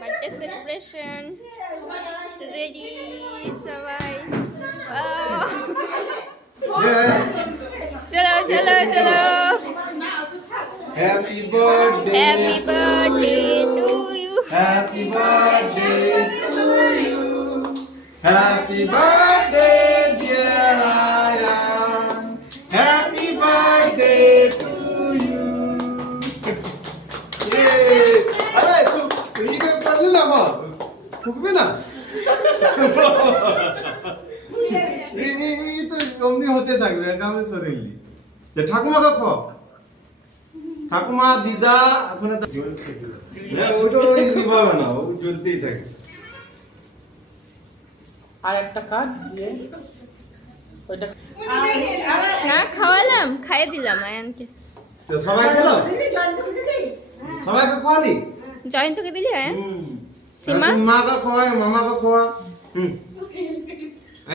Birthday celebration ready সবাই। চলো চলো চলো। Happy birthday happy birthday to you. Happy birthday to you happy birthday dear Ayaan happy birthday to you আরে তুই কি করলি না মা ঠুকবে না এই তো অমনি হতে থাকবে একামে সরেলি যে ঠাকুমাকে খাও ঠাকুমা দিদা ওখানে ওইটা ওই নিভাবে না ও জ্বলতেই থাকে আর একটা কার্ড দিয়ে ওইটা না খাওয়ালাম, খাইয়ে দিলাম আয়ানকে। তো সবাই খেলো সবাইকে খাওয়ালি জয়ন্তকে দিলি আয়ান? হুম সীমা মাকে খাওয়াই মামাকে খাওয়া হুম